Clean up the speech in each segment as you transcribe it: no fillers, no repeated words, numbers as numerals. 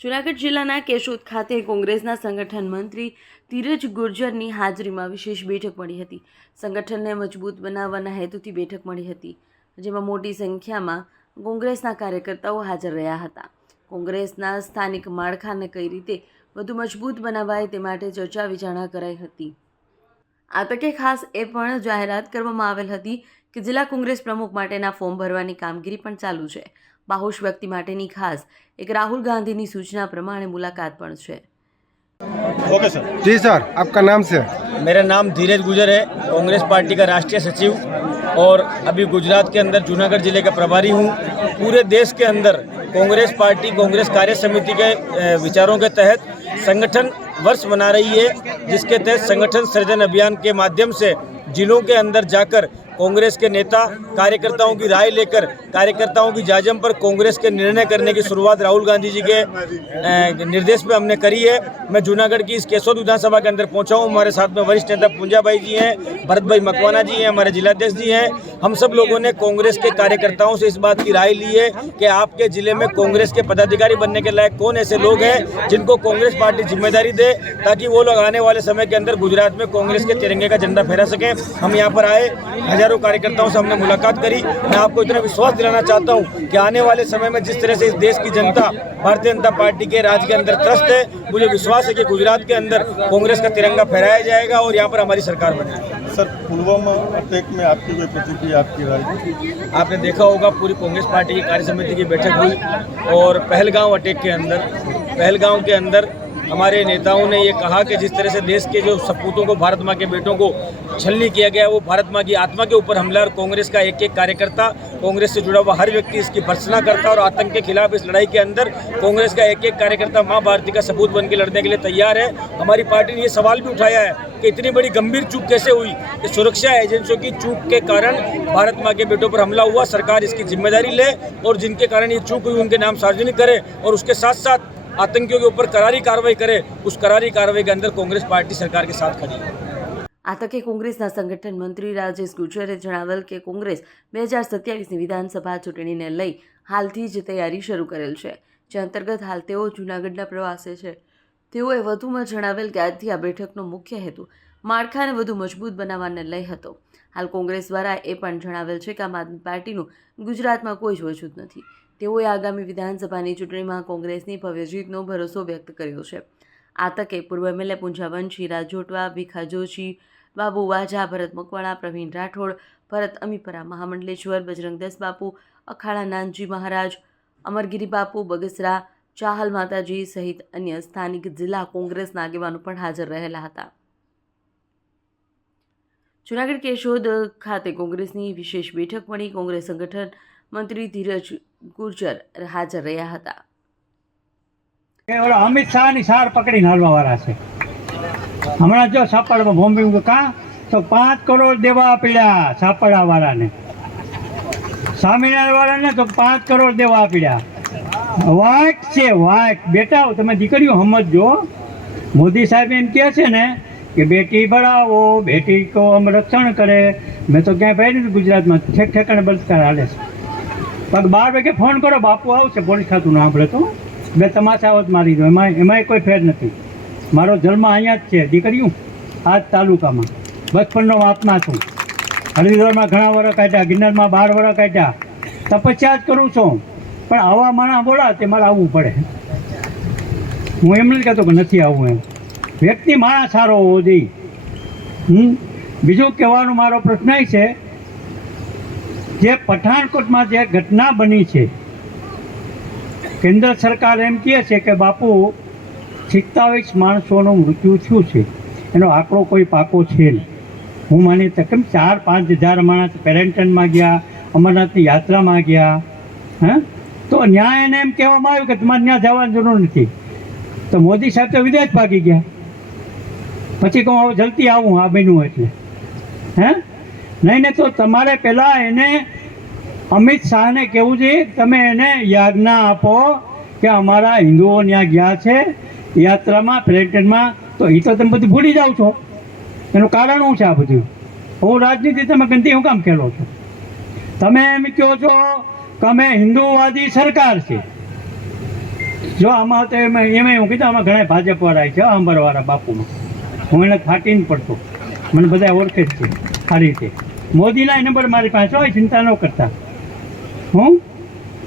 જૂનાગઢ જિલ્લાના કેશોદ ખાતે કોંગ્રેસના સંગઠન મંત્રી ધીરજ ગુર્જરની હાજરીમાં વિશેષ બેઠક મળી હતી. સંગઠનને મજબૂત બનાવવાના હેતુથી બેઠક મળી હતી, જેમાં મોટી સંખ્યામાં કોંગ્રેસના કાર્યકર્તાઓ હાજર રહ્યા હતા. કોંગ્રેસના સ્થાનિક માળખાને કઈ રીતે વધુ મજબૂત બનાવાય તે માટે ચર્ચા વિચારણા કરાઈ હતી. આ તકે ખાસ એ પણ જાહેરાત કરવામાં આવેલ હતી કે જિલ્લા કોંગ્રેસ પ્રમુખ માટેના ફોર્મ ભરવાની કામગીરી પણ ચાલુ છે. બાહોશ વ્યક્તિ માટેની ખાસ एक राहुल गांधी की सूचना प्रमाण मुलाकात पण छे। Okay sir. जी सर, आपका नाम से? मेरा नाम धीरज गुर्जर है, कांग्रेस पार्टी का राष्ट्रीय सचिव और अभी गुजरात के अंदर जूनागढ़ जिले का प्रभारी हूँ। पूरे देश के अंदर कांग्रेस पार्टी कांग्रेस कार्य समिति के विचारों के तहत संगठन वर्ष मना रही है, जिसके तहत संगठन सृजन अभियान के माध्यम से जिलों के अंदर जाकर कांग्रेस के नेता कार्यकर्ताओं की राय लेकर कार्यकर्ताओं की जाजम पर कांग्रेस के निर्णय करने की शुरुआत राहुल गांधी जी के निर्देश पे हमने करी है। मैं जूनागढ़ की इस केशोद विधानसभा के अंदर पहुंचा हूं। हमारे साथ में वरिष्ठ नेता पूंजा भाई जी हैं, भरत भाई मकवाना जी हैं, हमारे जिलाध्यक्ष जी हैं। हम सब लोगों ने कांग्रेस के कार्यकर्ताओं से इस बात की राय ली है कि आपके जिले में कांग्रेस के पदाधिकारी बनने के लायक कौन ऐसे लोग हैं जिनको कांग्रेस पार्टी जिम्मेदारी दे, ताकि वो लोग आने वाले समय के अंदर गुजरात में कांग्रेस के तिरंगे का झंडा फहरा सकें। हम यहाँ पर आए, हजारों कार्यकर्ताओं से हमने मुलाकात करी। मैं आपको इतना विश्वास दिलाना चाहता हूँ कि आने वाले समय में जिस तरह से इस देश की जनता भारतीय जनता पार्टी के राज के अंदर त्रस्त है, मुझे विश्वास है कि गुजरात के अंदर कांग्रेस का तिरंगा फहराया जाएगा और यहाँ पर हमारी सरकार बनेगी। सर, पुलवामा अटैक में आपकी कोई प्रतिक्रिया, आपकी राय? आपने देखा होगा पूरी कांग्रेस पार्टी की कार्य समिति की बैठक हुई और पहलगांव अटैक के अंदर पहलगांव के अंदर हमारे नेताओं ने ये कहा कि जिस तरह से देश के जो सपूतों को, भारत माँ के बेटों को छलनी किया गया, वो भारत माँ की आत्मा के ऊपर हमला। और कांग्रेस का एक एक कार्यकर्ता, कांग्रेस से जुड़ा हुआ हर व्यक्ति इसकी भर्त्सना करता और आतंक के खिलाफ इस लड़ाई के अंदर कांग्रेस का एक एक कार्यकर्ता माँ भारती का सपूत बन के लड़ने के लिए तैयार है। हमारी पार्टी ने ये सवाल भी उठाया है कि इतनी बड़ी गंभीर चूक कैसे हुई कि सुरक्षा एजेंसियों की चूक के कारण भारत माँ के बेटों पर हमला हुआ। सरकार इसकी जिम्मेदारी ले और जिनके कारण ये चूक हुई उनके नाम सार्वजनिक करे और उसके साथ साथ आतंकियों के ऊपर करारी कार्रवाई करे। उस करारी कार्रवाई के अंदर कांग्रेस पार्टी सरकार के साथ खड़ी है। आ तके कोंग्रेसना संगठन मंत्री राजेश गुर्जरे जणावेल के कोंग्रेस 2027 विधानसभा चूंटणीने लई हालथी ज तैयारी शरू करेल छे, जे अंतर्गत हाल तेओ जूनागढ़ना प्रवासे छे। तेओए વધુમાં જણાવેલ કે આજથી આ બેઠકનો મુખ્ય હેતુ માળખાને વધુ મજબૂત બનાવવાને લઈ હતો। હાલ કોંગ્રેસ દ્વારા એ પણ જણાવેલ છે કે આમ આદમી પાર્ટીનું ગુજરાતમાં કોઈ જ વજૂદ નથી। તેઓએ આગામી વિધાનસભાની ચૂંટણીમાં કોંગ્રેસની ભવ્ય જીતનો ભરોસો વ્યક્ત કર્યો છે। આ તકે પૂર્વ એમએલએ પૂંજા વંશી, રાજ જોટવા, ભીખા જોશી, બાબુ વાજા, ભરત મકવાણા, પ્રવીણ રાઠોડ, ભરત અમીપરા, મહામંડલેશ્વર, બજરંગદાસ બાપુ, અખાડા નાનજી મહારાજ, અમરગીરી બાપુ, બગસરા, ચાહલ માતાજી સહિત અન્ય સ્થાનિક જિલ્લા કોંગ્રેસના આગેવાનો પણ હાજર રહેલા હતા। જૂનાગઢ કેશોદ ખાતે કોંગ્રેસની વિશેષ બેઠક મળી। કોંગ્રેસ સંગઠન મંત્રી ધીરજ ગુર્જર હાજર રહ્યા હતા। અમિત શાહની સાર પકડીને હાલવા વાળા છે। હમણાં જો સાપડમાં બોમ્બિંગ કા તો 5 કરોડ દેવા આપીડ્યા સાપડા વાળાને, સ્વામિનારાયણ વાળાને તો 5 કરોડ દેવા આપીડ્યા। વાટ છે વાટ। બેટા તમે દીકરીઓ સમજો, મોદી સાહેબ એમ કહે છે ને કે બેટી ભણાવો, બેટી કો આમ રક્ષણ કરે। મેં તો ક્યાંય ભાઈ નથી ગુજરાતમાં ઠેક ઠેકાણે બળાત્કાર હાલે છે। પગ 12 વાગે ફોન કરો, બાપુ આવશે, પોલીસ ખાતું ના સાંભળે તો બે તમાશાવત મારી દો। એમાંય કોઈ ફેર નથી। મારો જન્મ અહીંયા જ છે દીકરીઓ, આ જ તાલુકામાં। બચપનનો વાપમાં છું। હરિદ્વારમાં ઘણા વર્ષ કાઢ્યા, ગિરનારમાં 12 વર્ષ કાઢ્યા। તપસ્યા જ કરું છું, પણ આવા માણસ બોલા તે મારે આવવું પડે। હું એમ નથી કહેતો કે નથી આવવું, એમ વ્યક્તિ માણસ સારો હોવો જોઈએ। બીજું કહેવાનો મારો પ્રશ્ન એ છે, જે પઠાણકોટમાં જે ઘટના બની છે, કેન્દ્ર સરકાર એમ કહે છે કે બાપુ 27 માણસોનું મૃત્યુ થયું છે, એનો આંકડો કોઈ પાકો છે નહીં। હું માની કેમ 4-5 હજાર માણસ પેરેન્ટનમાં ગયા, અમરનાથની યાત્રામાં ગયા, હા, તો ન્યાય એને એમ કહેવામાં આવ્યું કે તમારે ત્યાં જવાની જરૂર નથી। તો મોદી સાહેબ તો વિદેશ ભાગી ગયા। પછી કહું હવે જલ્દી આવું આ બન્યું એટલે, હે નહીં ને તો તમારે પહેલાં એને અમિત શાહને કહેવું જોઈએ, તમે એને યાજ્ઞા આપો કે અમારા હિન્દુઓ ત્યાં ગયા છે યાત્રામાં, પર્યટનમાં, તો એ તો તમે બધું ભૂલી જાઓ છો। એનું કારણ શું છે આ બધું? હું રાજનીતિ તમે ગંદી હું કામ ખેલો છો? તમે એમ કહો છો કે અમે હિન્દુવાદી સરકાર છે, જો આમાં તો એમાં હું કીધું આમાં ઘણા ભાજપવાળા છે અંબરવાળા બાપુમાં. હું એને ફાટીને પડતો, મને બધા ઓળખે જ છે આ રીતે. મોદીના નંબર મારી પાસે હોય, ચિંતા ન કરતા.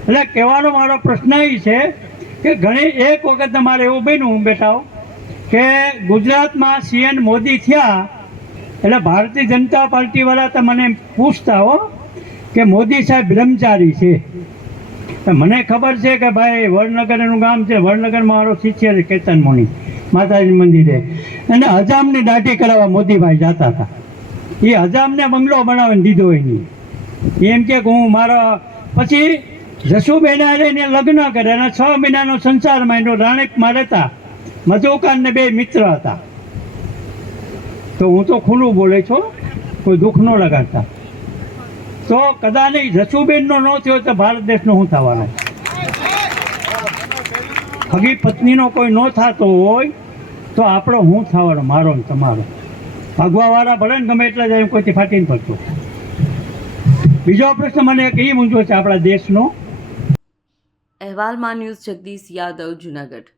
એટલે કહેવાનો મારો પ્રશ્ન એ છે કે ઘણી એક વખત તમારે એવું બન્યું બેટાઓ કે ગુજરાતમાં સીએમ મોદી થયા એટલે ભારતીય જનતા પાર્ટીવાળા તો મને પૂછતા હો કે મોદી સાહેબ બ્રહ્મચારી છે. તો મને ખબર છે કે ભાઈ વડનગર એનું ગામ છે, વડનગરમાં મારો શિષ્ય છે કેતન મુનિ માતાજી મંદિરે, અને હજામની દાઢી કરાવવા મોદીભાઈ જતા હતા. એ હજામને બંગલો બનાવીને દીધો એની. એમ કે હું મારા પછી જસુબેન એને લગ્ન કરે અને 6 મહિનાનો સંસારમાં એનો રાણીપમાં રહેતા મધુકાન ને 2 મિત્ર હતા. તો હું તો ખુલ્લું બોલે છો, કોઈ દુઃખ ન લગાડતા. તો કદાચ જસુબેનનો ન થયો તો ભારત દેશનો શું થવાનો? હગી પત્નીનો કોઈ ન થતો હોય તો આપણો શું થવાનો? મારો ને તમારો. ભાગવાવાળા ભલે ને ગમે એટલા જાય કોઈથી ફાટીને પડતો. બીજો પ્રશ્ન મને એક એ મૂંઝો છે આપણા દેશનો. અહેવાલમાં ન્યૂઝ જગદીશ યાદવ, જૂનાગઢ.